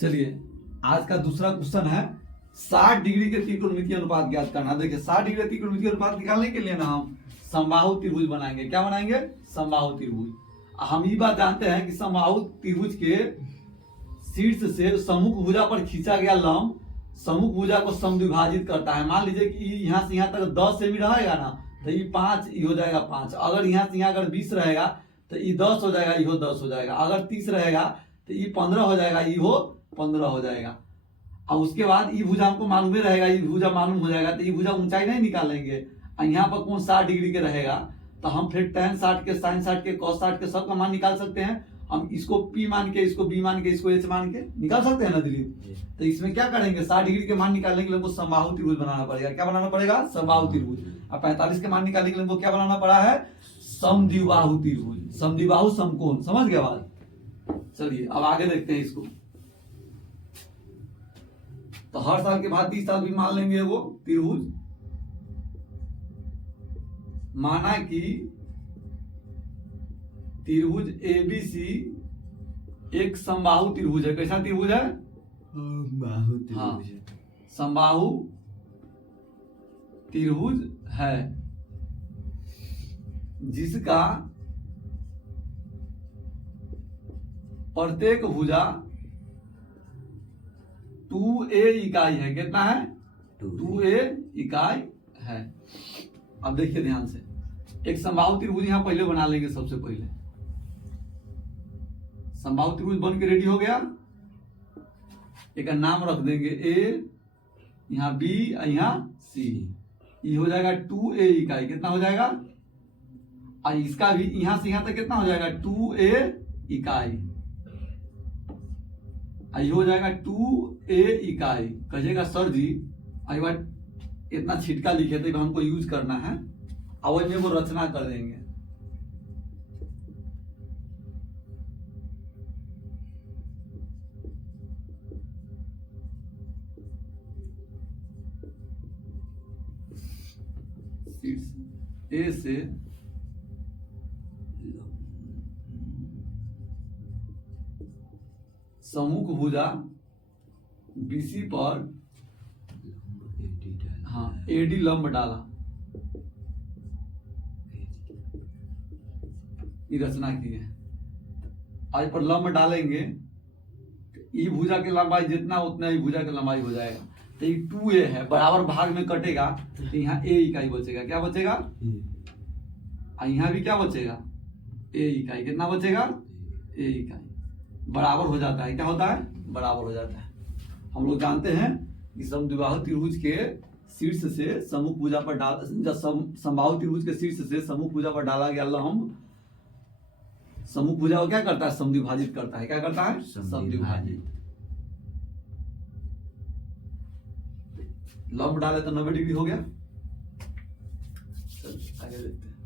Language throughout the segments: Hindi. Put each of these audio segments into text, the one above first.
चलिए आज का दूसरा क्वेश्चन है 60 डिग्री के त्रिकोणमितीय अनुपात ज्ञात करना। देखिए 60 डिग्री के त्रिकोणमितीय अनुपात निकालने के लिए ना हम समबाहु त्रिभुज बनाएंगे। क्या बनाएंगे? समबाहु त्रिभुज। हम ये बात जानते हैं कि समबाहु त्रिभुज के शीर्ष से सम्मुख भुजा पर खींचा गया लंब सम्मुख भुजा को समद्विभाजित करता है। मान लीजिए कि यहाँ से यहाँ तक 10 सेमी रहेगा ना तो ये 5 हो जाएगा 5। अगर यहाँ से यहाँ अगर 20 रहेगा तो ये 10 हो जाएगा, ये 10 हो जाएगा। अगर 30 रहेगा तो ये 15 हो जाएगा, ये 15 हो जाएगा। और उसके बाद ये भुजा हमको मालूम ही रहेगा, ये भुजा मालूम हो जाएगा तो ये भुजा ऊंचाई नहीं निकालेंगे। और यहाँ पर कौन 60 डिग्री के रहेगा तो हम फिर tan 60 के sin 60 के cos 60 के सबका मान निकाल सकते हैं। हम इसको P मान के, इसको B मान के, इसको H मान के निकाल सकते हैं ना दिलीप। तो इसमें क्या करेंगे, 60 डिग्री के मान निकालने के लिए हमको समबाहु त्रिभुज बनाना पड़ेगा। क्या बनाना पड़ेगा? समबाहु त्रिभुज। और 45 के मान निकालने के लिए हमको क्या बनाना पड़ा है? समद्विबाहु त्रिभुज। समद्विबाहु समकोण। समझ गया बात? चलिए अब आगे देखते हैं इसको। तो हर साल के बाद 20 साल भी मान लेंगे वो त्रिभुज। माना कि त्रिभुज ABC एक समबाहु त्रिभुज है। कैसा त्रिभुज है? बाहु त्रिभुज। हाँ, समबाहु त्रिभुज है जिसका प्रत्येक भुजा 2a इकाई है। कितना है? 2a इकाई है। अब देखिए ध्यान से, एक समबाहु त्रिभुज यहां पहले बना लेंगे। सबसे पहले समबाहु त्रिभुज बन के रेडी हो गया। एक नाम रख देंगे A, यहाँ B, यहाँ C। ये हो जाएगा 2a इकाई। कितना हो जाएगा? और इसका भी यहां से यहां तक कितना हो जाएगा? 2a इकाई। ये हो जाएगा 2a इकाई। कहिएगा सर जी आई बार इतना छिटका लिखे थे, हमको यूज करना है। अब में वो रचना कर देंगे। A से सम्मुख भुजा BC पर हाँ AD लंब डाला। ये रचना की है। आज पर लंब डालेंगे तो ई भुजा की लंबाई जितना उतना ही भुजा की लंबाई हो जाएगा। तो ये 2a है, बराबर भाग में कटेगा तो यहाँ a इकाई बचेगा। क्या बचेगा? और यहाँ भी क्या बचेगा? a इकाई। कितना बचेगा? a इकाई। बराबर हो जाता है। क्या होता है? बराबर हो जाता है। हम लोग जानते हैं कि समद्विबाहु त्रिभुज के शीर्ष से सम्मुख भुजा पर समबाहु त्रिभुज के शीर्ष से सम्मुख भुजा पर डाला गया लंब सम्मुख भुजा को क्या करता है? समद्विभाजित करता है। क्या करता है? समद्विभाजित। लंब डाले तो 90 डिग्री हो गया। चलिए आगे देखते हैं।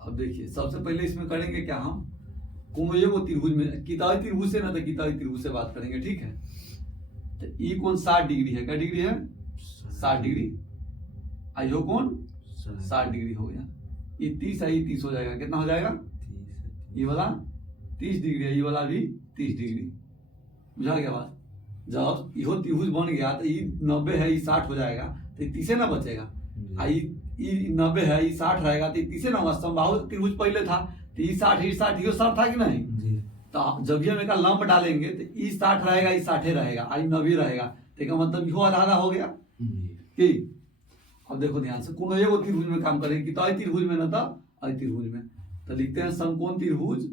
अब देखिए सबसे पहले इसमें करेंगे क्या, हम कोनो एगो त्रिभुज में किताई त्रिभुज से ना तो किताई त्रिभुज से बात करेंगे। ठीक है, तो ई कौन 60 डिग्री है। क्या डिग्री है? 60 डिग्री। आयो कौन 60 डिग्री हो गया। ये 30 है, ये 30 हो जाएगा। कितना हो जाएगा? ये वाला 30 डिग्री है, ये वाला भी 30 डिग्री। बुझा गया बात? जब यो त्रिभुज बन गया तो ये 90 है, ये 60 हो जाएगा तो ये 30 ना बचेगा। ये 90 है, ये 60 रहेगा तो ये 30 ना होगा। समबाहु त्रिभुज पहले था तो ये 60 ये 60 ये 60 था कि नहीं? तो जब ये का लंब डालेंगे तो ये 60 रहेगा, ये 60 रहेगा, ये 90 रहेगा। तो मतलब यो आधा आधा हो गया कि। अब देखो ध्यान से, कोनो एगो त्रिभुज में काम करेंगे कि तो त्रिभुज में ना था आई त्रिभुज में। तो लिखते हैं समकोण त्रिभुज,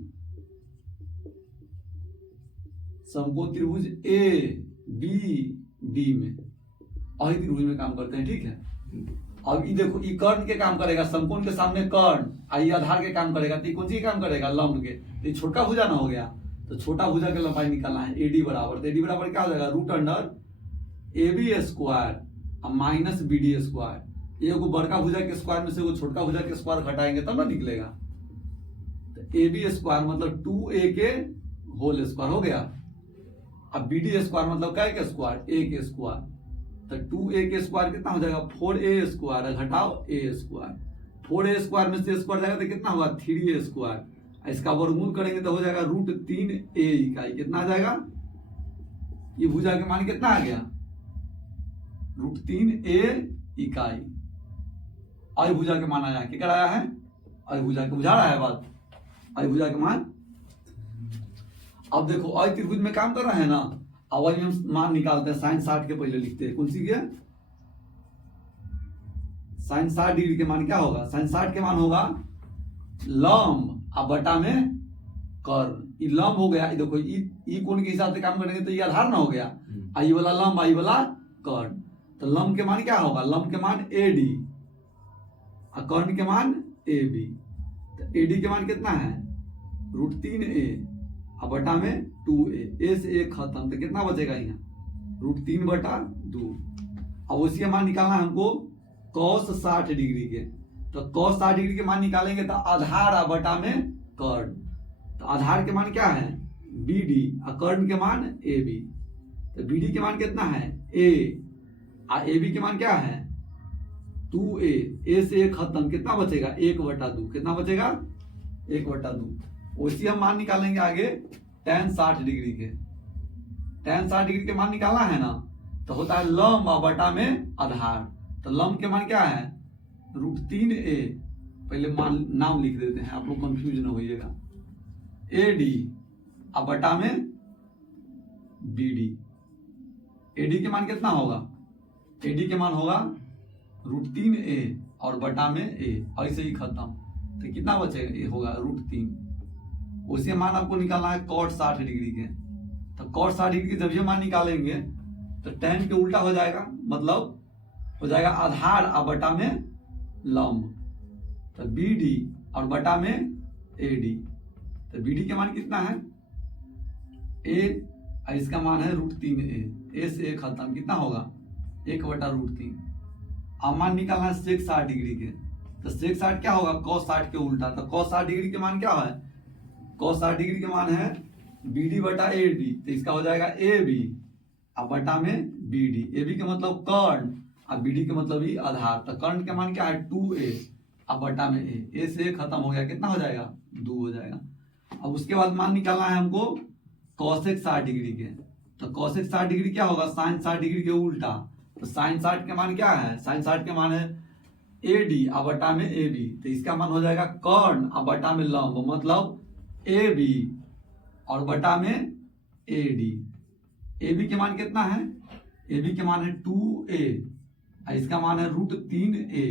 समकोण त्रिभुज A B D में आई त्रिभुज में काम करते हैं। ठीक है, अब ये देखो ये कर्ण के काम करेगा, समकोण के सामने कर्ण, आई आधार के काम करेगा। तो कौन सी काम करेगा? लंब के। तो छोटा भुजा ना हो गया, तो छोटा भुजा की लंबाई निकालना है। AD बराबर, तो AD बराबर क्या हो जाएगा? √AB square minus BD square. एगो बड़का भुजा के स्क्वायर में से वो छोटा भुजा के स्क्वायर घटाएंगे तब ना निकलेगा। तो AB स्क्वायर मतलब 2a के होल स्क्वायर हो गया। अब BD स्क्वायर मतलब क्या के स्क्वायर? a के स्क्वायर। तो 2a के स्क्वायर कितना हो जाएगा? 4a स्क्वायर घटाओ a स्क्वायर। 4a² में से a² जाएगा तो कितना होगा 3a²। इसका वर्गमूल करेंगे तो हो जाएगा √3a इकाई। कितना आ जाएगा? ये भुजा के मान कितना आ गया? √3a इकाई। अभुजा के मान आया, क्या आया है? अभुजा के, बुझा रहा है बात? अभुजा के मान। अब देखो त्रिभुज में काम कर रहा है ना, अब वही हम मान निकालते हैं। sin 60 के पहले लिखते हैं, कौन सी के? sin 60 डिग्री के मान क्या होगा? sin 60 के मान होगा लंब अब बटा में कर्ण। ये लंब हो गया, देखो ई कोण के हिसाब से काम करेंगे तो ये आधार ना हो गया, आई वाला लंब आई वाला कर्ण। तो लंब के मान क्या होगा? लंब के मान AD और कर्ण के मान AB। तो AD के मान कितना है? √3a और बटा में 2a। a से a खत्म, तो कितना बचेगा यहाँ? √3/2। अब उसी का मान निकालना है हमको cos 60 डिग्री के। तो cos 60 डिग्री के मान निकालेंगे तो आधार और बटा में कर्ण। तो आधार के मान क्या है? BD और कर्ण के मान AB। तो BD के मान कितना है? A और AB के मान क्या है? 2a। a से a खत्म, कितना बचेगा? 1/2। कितना बचेगा? 1/2। उसी हम मान निकालेंगे आगे tan 60 डिग्री के। tan 60 डिग्री के मान निकालना है ना, तो होता है लंब और बटा में आधार। तो लंब के मान क्या है? √3a। पहले मान नाम लिख देते हैं, आप लोग कंफ्यूज न होइएगा। AD और बटा में BD। AD के मान कितना होगा? AD के मान होगा √3a और बटा में a, ऐसे ही खत्म। तो कितना बचेगा? ये होगा √3। उसी मान आपको निकालना है cot 60 डिग्री के। तो cot 60 डिग्री के जब ये मान निकालेंगे तो tan के उल्टा हो जाएगा, मतलब हो जाएगा आधार और बटा में लंब। तो BD और बटा में AD। तो BD के मान कितना है? a, इसका मान है √3a। a से a खत्म, कितना होगा? 1/√3। अब मान निकालना है sec 60 डिग्री के। तो sec 60 क्या होगा? cos 60 के उल्टा। तो cos 60 डिग्री के मान क्या है? cos 60 डिग्री के मान है BD/AD। तो इसका हो जाएगा AB और बटा में BD। AB के मतलब कर्ण और BD के मतलब ही आधार। तो कर्ण के मान क्या है? 2a और बटा में a से a खत्म हो गया, कितना हो जाएगा? 2 हो जाएगा। अब उसके बाद मान निकालना है हमको cosec 60 डिग्री के। तो cosec 60 डिग्री क्या होगा? sin 60 डिग्री के उल्टा। तो sin 60 के मान क्या है? sin 60 के मान है AD और बटा में AB। तो इसका मान हो जाएगा कर्ण और बटा में लंब, मतलब AB और बटा में AD। AB के मान कितना है? AB के मान है 2a और इसका मान है √3a।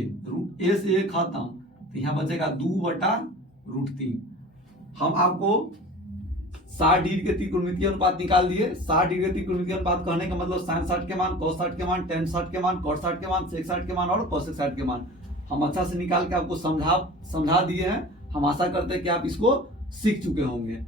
a से a खत्म, तो यहाँ बचेगा 2/√3। हम आपको 60 डिग्री के त्रिकोणमितीय अनुपात निकाल दिए। 60 डिग्री के त्रिकोणमितीय अनुपात कहने का मतलब sin 60 के मान, cos 60 के मान, tan 60 के मान, cot 60 के मान, sec 60 के मान और cosec 60 के मान हम अच्छा से निकाल के आपको समझा दिए हैं। हम आशा करते हैं कि आप इसको सीख चुके होंगे।